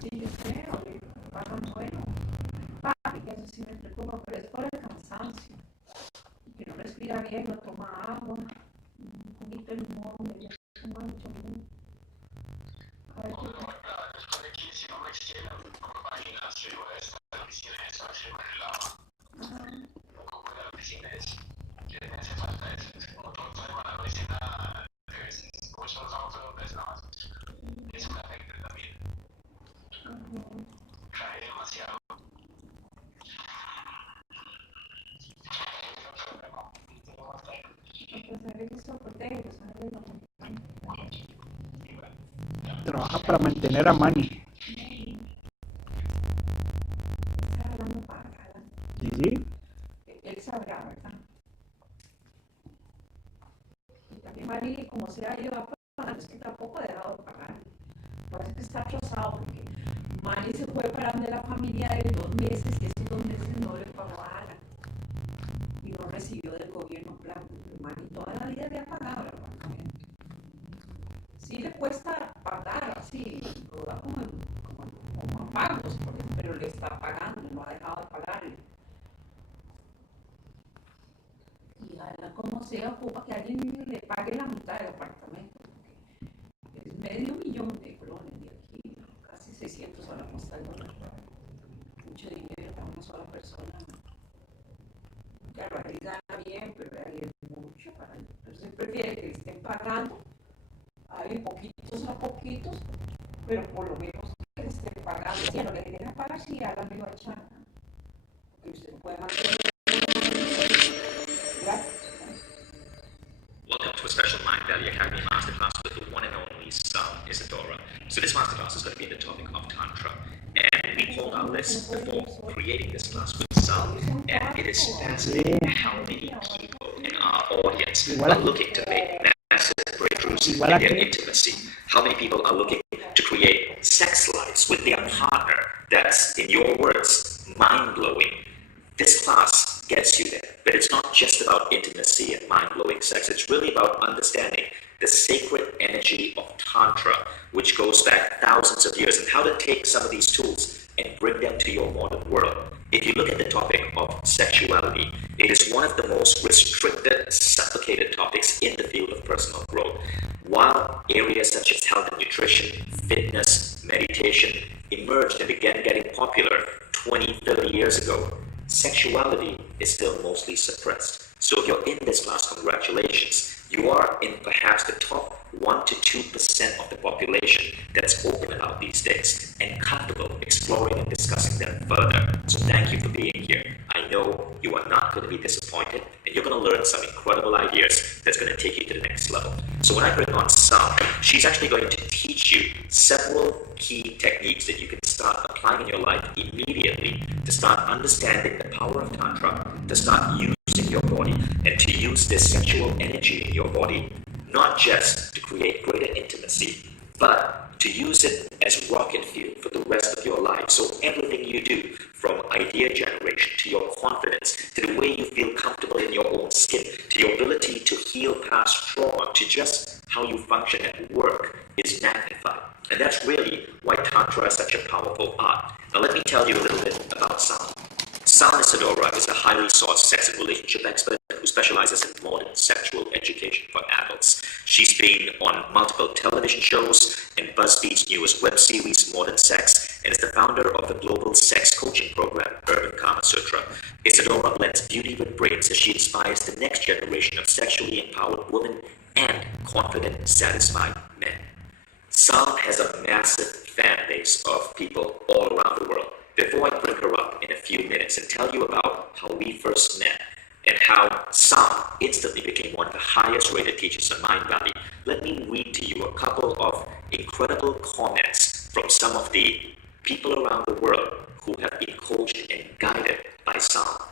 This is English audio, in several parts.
Sí, yo creo que pagan bueno. Papi, que eso sí me preocupa, pero es por el cansancio. Que no respira bien, no toma agua, un poquito de limón, de tomar mucho limón. A ver qué tal. Trabaja para mantener a Manny. ¿Sí, sí? Él sabrá, ¿verdad? Y también Manny, como sea, ido a pagar, es que tampoco ha dejado de pagar. Parece que está atrasado porque Manny se fue para donde la familia de 2 meses y esos 2 meses no le pagó a Ana. Y no recibió del gobierno plata. Manny toda la vida había pagado el apartamento. Sí le cuesta pagar, así, lo da como a pagos, pero le está pagando, no ha dejado de pagarle. Y Ana, como sea, ocupa que alguien le pague la mitad del apartamento, porque es $500,000 de colones de aquí, casi 600 a la costa del dólar. Mucho dinero para una sola persona. Claro, él gana bien, pero él es mucho para él. Entonces prefiere que le estén pagando ahí poquitos a poquitos, pero por lo menos que le estén pagando. Si no le dejan pagar, sí, háganmelo a Chana. Que usted puede mantener. Welcome to a special Mind Valley Academy Masterclass with the one and only Sal Isadora. So this masterclass is going to be on the topic of Tantra. And we pulled our list before creating this class with Sal. And it is fascinating how many people in our audience are looking to make massive breakthroughs in their intimacy. How many people are looking to create sex lives with their partner that's, in your words, mind-blowing. This class gets you there, but it's not just about intimacy and mind-blowing sex. It's really about understanding the sacred energy of Tantra, which goes back thousands of years, and how to take some of these tools and bring them to your modern world. If you look at the topic of sexuality, it is one of the most restricted, suffocated topics in the field of personal growth. While areas such as health and nutrition, fitness, meditation emerged and began getting popular 20, 30 years ago, sexuality is still mostly suppressed. So if you're in this class, congratulations. You are in perhaps the top 1 to 2% of the population that's open about these days and comfortable exploring and discussing them further. So thank you for being here. I know you are not going to be disappointed, and you're going to learn some incredible ideas that's going to take you to the next level. So when I bring on Sal, she's actually going to teach you several key techniques that you can start applying in your life immediately to start understanding the power of Tantra, to start using your body, and to use this sexual energy in your body, not just to create greater intimacy, but to use it as rocket fuel for the rest of your life. So everything you do, from idea generation to your confidence, to the way you feel comfortable in your own skin, to your ability to heal past trauma, to just how you function at work, is magnified. And that's really why Tantra is such a powerful art. Now let me tell you a little bit about Sal. Sal Isadora is a highly sought sex and relationship expert who specializes in modern sexual education for adults. She's been on multiple television shows and BuzzFeed's newest web series, Modern Sex, and is the founder of the global sex coaching program, Urban Kama Sutra. Isadora blends beauty with brains as she inspires the next generation of sexually empowered women and confident, satisfied men. Sal has a massive fan base of people all around the world. Before I bring her up in a few minutes and tell you about how we first met and how Sal instantly became one of the highest rated teachers in Mind Valley, let me read to you a couple of incredible comments from some of the people around the world who have been coached and guided by Sal.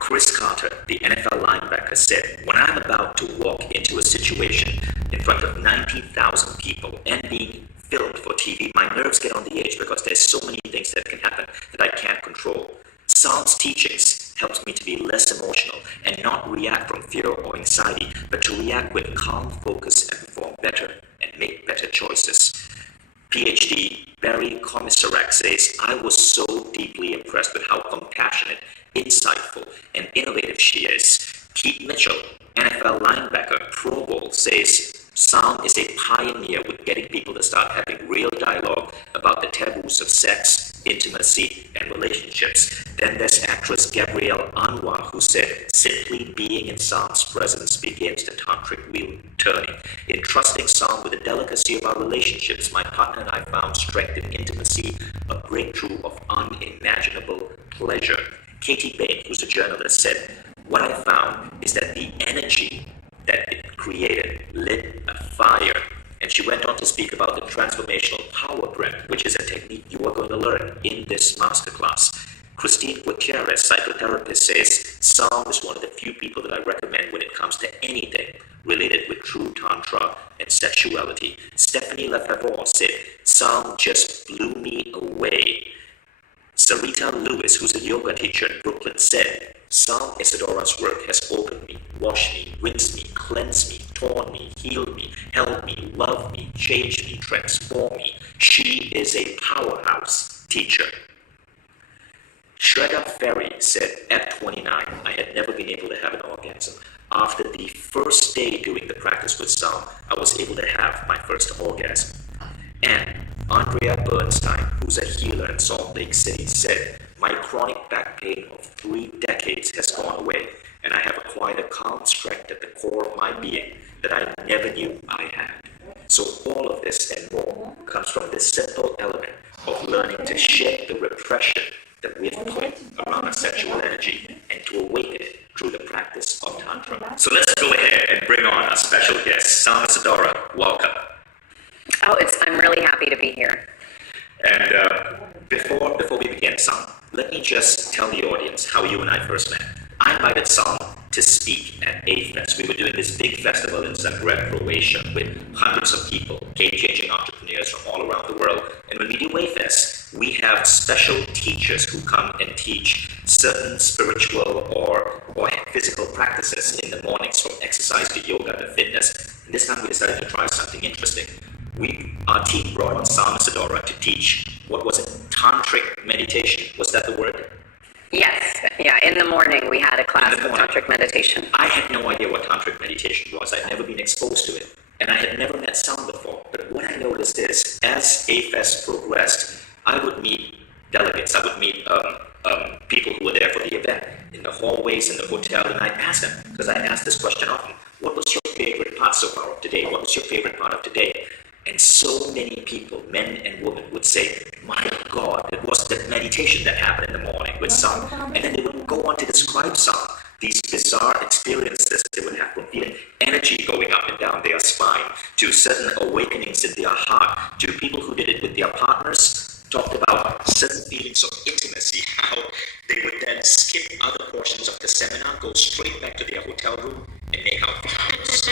Chris Carter, the NFL linebacker, said, "When I'm about to walk into a situation in front of 90,000 people and being filmed for TV, my nerves get on the edge because there's so many things that can happen that I can't control. Sal's teachings helps me to be less emotional and not react from fear or anxiety, but to react with with calm focus and perform better and make better choices. PhD Barry Komisarek says, I was so deeply impressed with how compassionate, insightful, and innovative she is. Keith Mitchell, NFL linebacker, Pro Bowl, says, Psalm is a pioneer with getting people to start having real dialogue about the taboos of sex, intimacy, and relationships. Then there's actress Gabrielle Anwar, who said, simply being in Psalm's presence begins the tantric wheel turning. In trusting Psalm with the delicacy of our relationships, my partner and I found strength in intimacy, a breakthrough of unimaginable pleasure. Katie Bain, who's a journalist, said, what I found is that the energy that it created lit a fire. And she went on to speak about the transformational power breath, which is a technique you are going to learn in this masterclass. Christine Gutierrez, psychotherapist, says, Psalm is one of the few people that I recommend when it comes to anything related with true tantra and sexuality. Stephanie Lefebvre said, Psalm just blew me away. Sarita Lewis, who's a yoga teacher in Brooklyn, said, Psalm Isidora's work has opened me, washed me, rinsed me, cleansed me, torn me, healed me, held me, loved me, changed me, transformed me. She is a powerhouse teacher. Shraddha Ferry said, at 29, I had never been able to have an orgasm. After the first day doing the practice with Psalm, I was able to have my first orgasm. And Andrea Bernstein, who's a healer in Salt Lake City, said, my chronic back pain of 3 decades has gone away, and I have acquired a calm strength at the core of my being that I never knew I had. So all of this and more comes from this simple element of learning to shed the repression that we have put around our sexual energy and to awaken it through the practice of Tantra. So let's go ahead and bring on our special guest, Psalm Isidora. Welcome. Oh, I'm really happy to be here. And before we begin, Psalm, let me just tell the audience how you and I first met. I invited Psalm to speak at A-Fest. We were doing this big festival in Zagreb, Croatia, with hundreds of people, game-changing entrepreneurs from all around the world. And when we do A-Fest, we have special teachers who come and teach certain spiritual or physical practices in the mornings, from exercise to yoga to fitness. And this time we decided to try something interesting. Our team brought on Psalm Isidora to teach, what was it, tantric meditation? Was that the word? Yes, yeah, in the morning we had a class of tantric meditation. I had no idea what tantric meditation was. I'd never been exposed to it. And I had never met Psalm before. But what I noticed is, as A-Fest progressed, I would meet delegates, I would meet people who were there for the event, in the hallways, in the hotel, and I'd ask them, because I asked this question often, what was your favorite part so far of today? What was your favorite part of today? And so many people, men and women, would say, my God, it was the meditation that happened in the morning with Psalm. And then they would go on to describe Psalm, these bizarre experiences they would have, from feeling energy going up and down their spine, to certain awakenings in their heart, to people who did it with their partners, talked about certain feelings of intimacy, how they would then skip other portions of the seminar, go straight back to their hotel room and make out videos.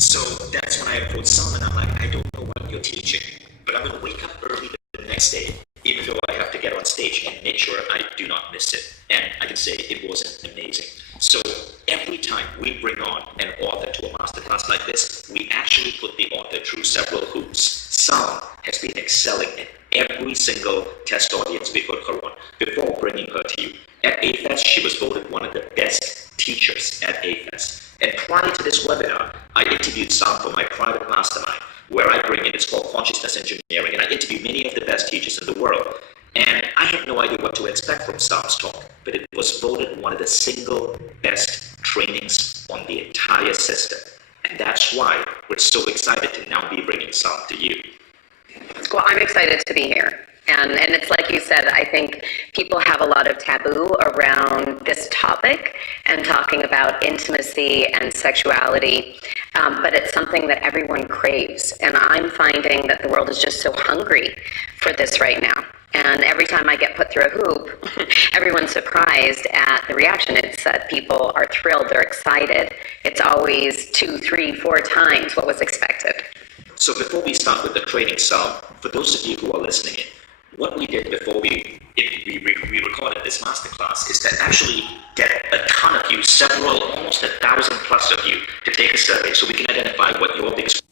So that's when I approached Psalm, and I'm like, I don't know what you're teaching, but I'm going to wake up early the next day, even though I have to get on stage, and make sure I do not miss it. And I can say it was amazing. So every time we bring on an author to a masterclass like this, we actually put the author through several hoops. Psalm has been excelling in every single test audience we put her on before bringing her to you. At A-Fest, she was voted one of the best teachers at A-Fest. And prior to this webinar, I interviewed Psalm for my private mastermind, where I bring in, it's called Consciousness Engineering, and I interview many of the best teachers in the world. And I had no idea what to expect from Psalm's talk, but it was voted one of the single best trainings on the entire system. And that's why we're so excited to now be bringing Psalm to you. Well, I'm excited to be here. And it's like you said, I think people have a lot of taboo around this topic and talking about intimacy and sexuality, but it's something that everyone craves. And I'm finding that the world is just so hungry for this right now. And every time I get put through a hoop, everyone's surprised at the reaction. It's that people are thrilled, they're excited. It's always 2, 3, 4 times what was expected. So before we start with the training, Psalm, for those of you who are listening in, what we did before we we recorded this masterclass is to actually get a ton of you, almost 1,000 plus of you, to take a survey so we can identify what your biggest